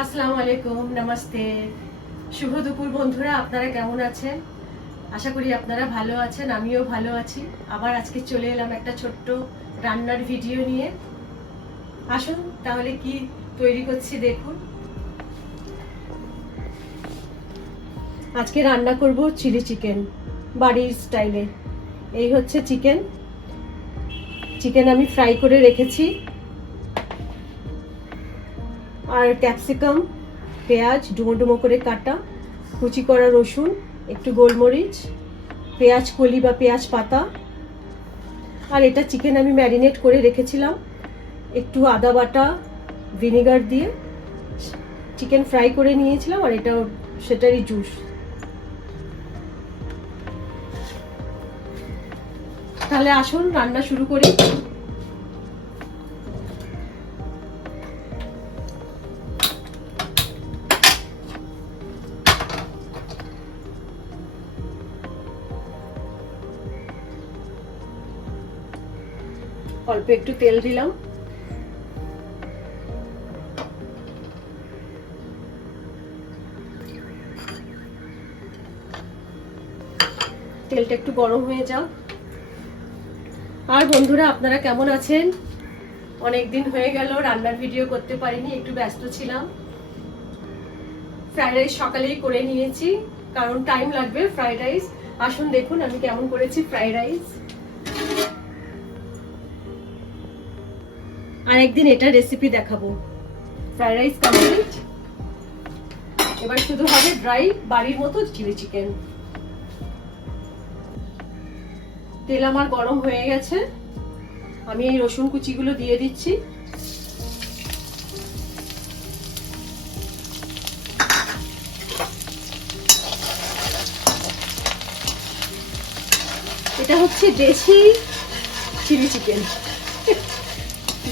আসসালামু আলাইকুম, নমস্তে, শুভ দুপুর বন্ধুরা। আপনারা কেমন আছেন? আশা করি আপনারা ভালো আছেন, আমিও ভালো আছি। আবার আজকে চলে এলাম একটা ছোট্ট রান্নার ভিডিও নিয়ে। আসুন তাহলে কি তৈরি করছি দেখুন। আজকে রান্না করব চিলি চিকেন বাড়ির স্টাইলে। এই হচ্ছে চিকেন আমি ফ্রাই করে রেখেছি, আর ক্যাপসিকাম, পেঁয়াজ ডুমো ডুমো করে কাটা, কুচি করা রসুন, একটু গোলমরিচ, পেঁয়াজ কলি বা পেঁয়াজ পাতা, আর এটা চিকেন আমি ম্যারিনেট করে রেখেছিলাম একটু আদা বাটা ভিনেগার দিয়ে। চিকেন ফ্রাই করে নিয়েছিলাম, আর এটাও সেটারই জুস। তাহলে আসুন রান্না শুরু করি। অল্প একটু তেল দিলাম, তেলটা একটু গরম হয়ে যাও। আর বন্ধুরা আপনারা কেমন আছেন? অনেক দিন হয়ে গেল রান্নার ভিডিও করতে পারিনি, একটু ব্যস্ত ছিলাম। ফ্রাইড রাইস সকালেই করে নিয়েছি, কারণ টাইম লাগবে ফ্রাইড রাইস। আসুন দেখুন আমি কেমন করেছি ফ্রাইড রাইস। আর একদিন এটা রেসিপি দেখাবো। ফ্রাইড রাইস কমপ্লিট, এবার শুধু হবে ড্রাই বাড়ির মতো চিলি চিকেন। তেল আমার গরম হয়ে গেছে, আমি এই রসুন কুচিগুলো দিয়ে দিচ্ছি। এটা হচ্ছে দেশি চিলি চিকেন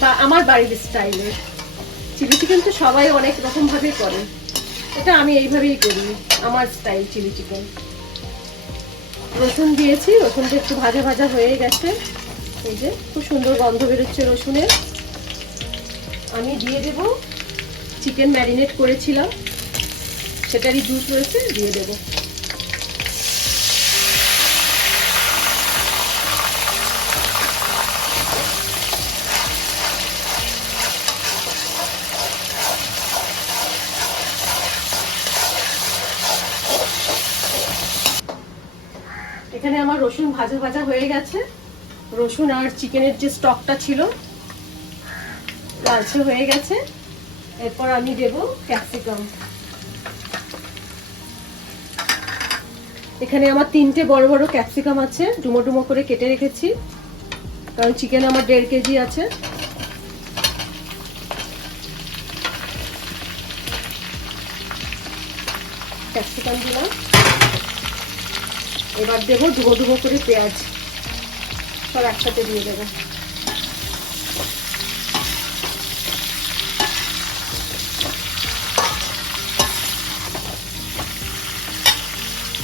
বা আমার বাড়ির স্টাইলের চিলি চিকেন। তো সবাই অনেক রকম ভাবে করে, এটা আমি এইভাবেই করি, আমার স্টাইল চিলি চিকেন। রসুন দিয়েছি, রসুনটা একটু ভাজা ভাজা হয়ে গেছে। এই যে খুব সুন্দর গন্ধ বেরোচ্ছে রসুনের। আমি দিয়ে দেব চিকেন ম্যারিনেট করেছিলাম, সেটারই জুস রয়েছে, দিয়ে দেব। এখানে আমার রসুন ভাজা ভাজা হয়ে গেছে। রসুন আর চিকেনের যে স্টকটা ছিল লালচে হয়ে গেছে। এরপর আমি দেব ক্যাপসিকাম। এখানে আমার 3টে বড় বড় ক্যাপসিকাম আছে, ডুমো ডুমো করে কেটে রেখেছি, কারণ চিকেন আমার 1.5 কেজি আছে। ক্যাপসিকাম দিলাম, এবার দেবো ডুবো ডুবো করে পেঁয়াজ, সব একসাথে দিয়ে দেবো।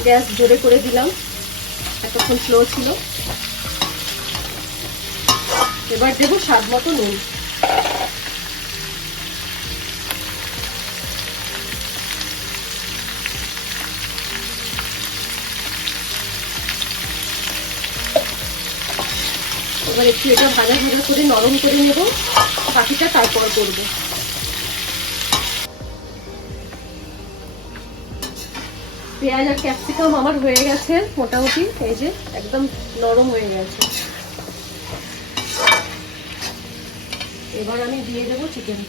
গ্যাস জোরে করে দিলাম, এতক্ষণ স্লো ছিল। এবার দেবো স্বাদ মতো নুন। এবার একটু এটা ভাজা ভাজা করে নরম করে নেব, বাকিটা তারপর করব। পেঁয়াজ আর ক্যাপসিকাম আমার হয়ে গেছে মোটামুটি, এই যে একদম নরম হয়ে গেছে। এবার আমি দিয়ে দেবো চিকেন,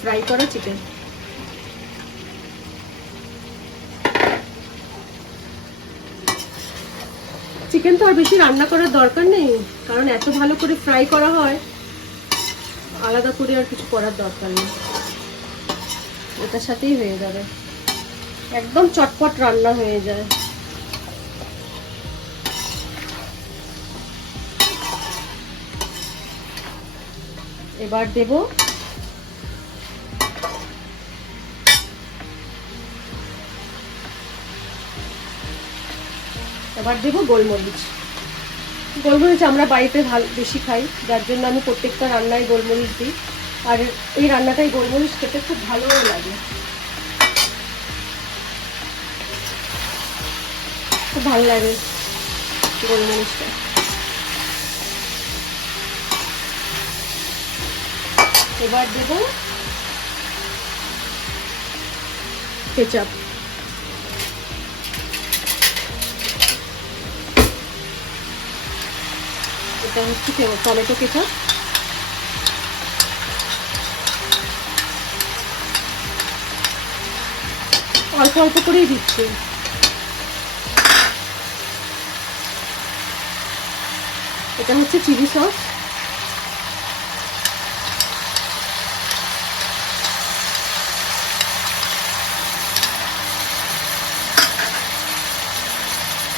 ফ্রাই করা চিকেন। চিকেন তো আর বেশি রান্না করার দরকার নেই, কারণ এত ভালো করে ফ্রাই করা হয়, আলাদা করে আর কিছু করার দরকার নেই, এটার সাথেই হয়ে যাবে, একদম চটপট রান্না হয়ে যায়। এবার দেব গোলমরিচ। গোলমরিচ আমরা বাড়িতে বেশি খাই, যার জন্য আমি প্রত্যেকটা রান্নায় গোলমরিচ দিই। আর এই রান্নাটাই গোলমরিচ খেতে খুব ভালোও লাগে, খুব ভালো লাগে গোলমরিচটা। এবার দেব কেচাপ। এটা হচ্ছে টমেটো কেচাপ। অল্প অল্প করেই দিচ্ছি। এটা হচ্ছে চিলি সস।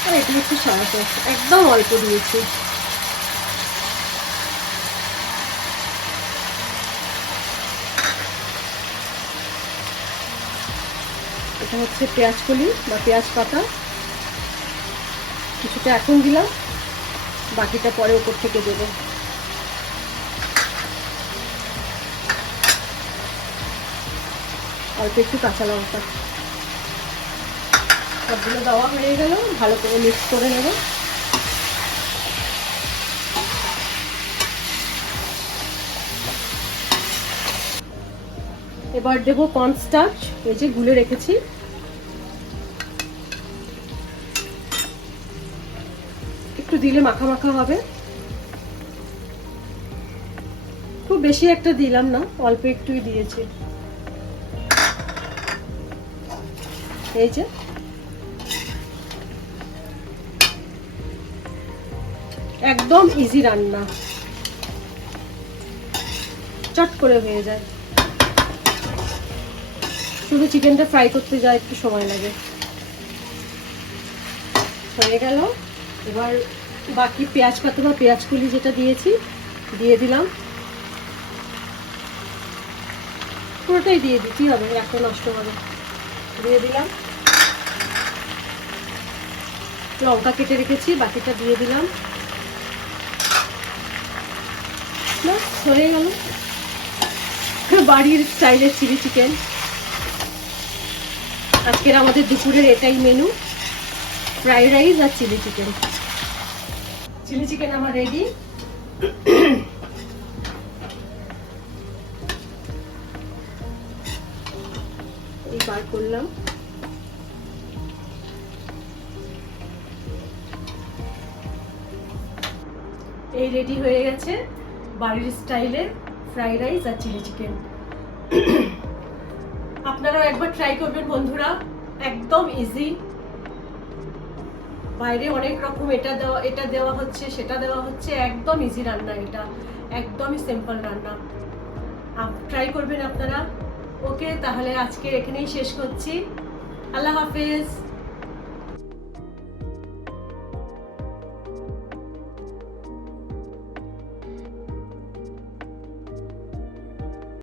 আর এটা হচ্ছে সয়া সস, একদম অল্প দিয়েছি। এটা হচ্ছে পেঁয়াজ কলি বা পেঁয়াজ পাতা, কিছুটা এখন দিলাম, বাকিটা পরে উপর থেকে দেব। অল্প একটু কাঁচা লঙ্কা। সবগুলো দেওয়া হয়ে গেল, ভালো করে মিক্স করে নেব। এবার দেব কর্নস্টার্চ, এই যে গুলে রেখেছি। একটু দিলে মাখা মাখা হবে, খুব বেশি একটা দিলাম না, অল্প একটুই দিয়েছি। এই যে একদম ইজি রান্না, চট করে হয়ে যায়। শুধু চিকেনটা ফ্রাই করতে যায় একটু সময় লাগে। হয়ে গেল। এবার বাকি পেঁয়াজ পাতা বা পেঁয়াজ কলি যেটা দিয়েছি দিয়ে দিলাম। পুরোটাই দিয়ে দিচ্ছি, হবে একটা নষ্ট হবে। দিয়ে দিলাম। লঙ্কা কেটে রেখেছি, বাকিটা দিয়ে দিলাম। হয়ে গেল বাড়ির স্টাইলের চিলি চিকেন। আজকের আমাদের দুপুরের এটাই মেনু, ফ্রাইড রাইস আর চিলি চিকেন। চিলি চিকেন আমার রেডি। এই বার করলাম। এই রেডি হয়ে গেছে বাড়ির স্টাইলে ফ্রাইড রাইস আর চিলি চিকেন। আপনারাও একবার ট্রাই করবেন বন্ধুরা, একদম ইজি। বাইরে অনেক রকম এটা দেওয়া হচ্ছে, সেটা দেওয়া হচ্ছে, একদম ইজি রান্না, এটা একদমই সিম্পল রান্না। ট্রাই করবেন আপনারা। ওকে, তাহলে আজকে এখানেই শেষ করছি। আল্লাহ হাফেজ।